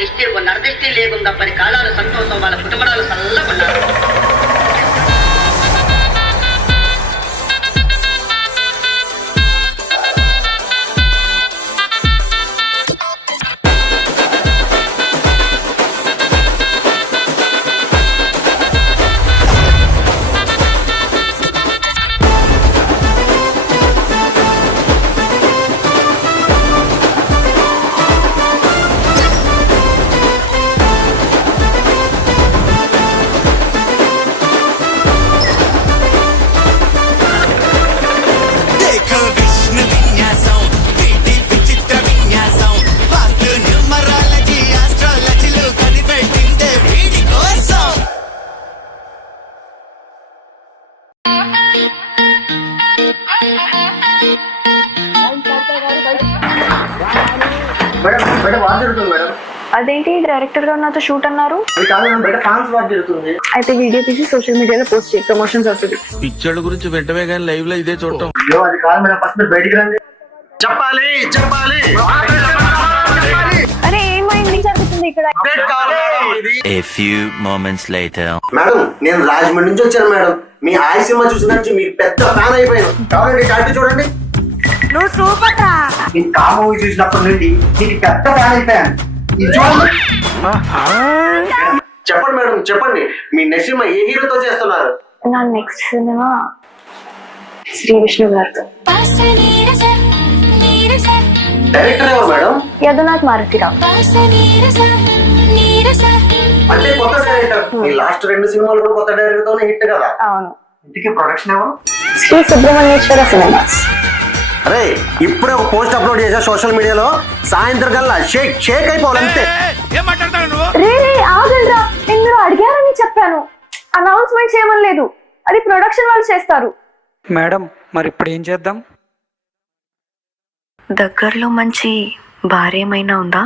దిష్టి నరదిష్టి లేకుండా 10 కాలాలు సంతోషం వాళ్ళ కుటుంబాలు చల్లబడ్డారు. అదేంటి డైరెక్టర్ గారు నాతో షూట్ అన్నారు? అయితే వీడియో తీసి సోషల్ మీడియాలో పోస్ట్ చేయి, ప్రమోషన్స్ అవుతుంది. పిక్చర్ల గురించి వెంటనే కానీ లైవ్ లో ఇదే చూడటం. అది కాదు మేడం, ఫస్ట్ మీరు బయటికి రండి. చెప్పాలి చెప్పాలి. అరే ఏమైంది జరుగుతుంది ఇక్కడ? A few moments later. Madam నేను రాజమండ్రి నుంచి వచ్చాను మేడం. మీ ఆయి సినిమా చూసిన నుంచి మీకు పెద్ద ఫ్యాన్ అయిపోయాను. కావాలండి కార్డు చూడండి. నువ్వు సూపర్ రా. ఈ కా మూవీ చూసినప్పటి నుండి మీకు పెద్ద ఫ్యాన్ అయిపోయాను. ఇది చూడండి. చెప్పండి మేడం చెప్పండి, మీ నెక్స్ట్ సినిమా ఏ హీరోతో చేస్తున్నారు? నా నెక్స్ట్ సినిమా శ్రీ విష్ణు గారితో. డైరెక్టర్ ఎవరు మేడం? యదునాథ్ మారుతిరావు. అంటే కొత్త డైరెక్టర్. మీ లాస్ట్ 2 సినిమాలు కూడా కొత్త డైరెక్టర్ తోనే హిట్ కదా? అవును. ఇంటికి ప్రొడక్షన్ ఎవరు? శ్రీ సుబ్రహ్మణ్యేశ్వర సినిమాస్. అరే ఇప్పుడే ఒక పోస్ట్ అప్లోడ్ చేసా సోషల్ మీడియాలో, సాయంత్రం కల్లా షేక్ అయిపోవాలంతే. రే ఆగండ్రా, నేను మీరు అడిగారని చెప్పాను. అనౌన్స్మెంట్ చేయమని లేదు, అది ప్రొడక్షన్ వాళ్ళు చేస్తారు. మేడం మరి ఇప్పుడు ఏం చేద్దాం? దగ్గరలో మంచి బార్ ఏమైనా ఉందా?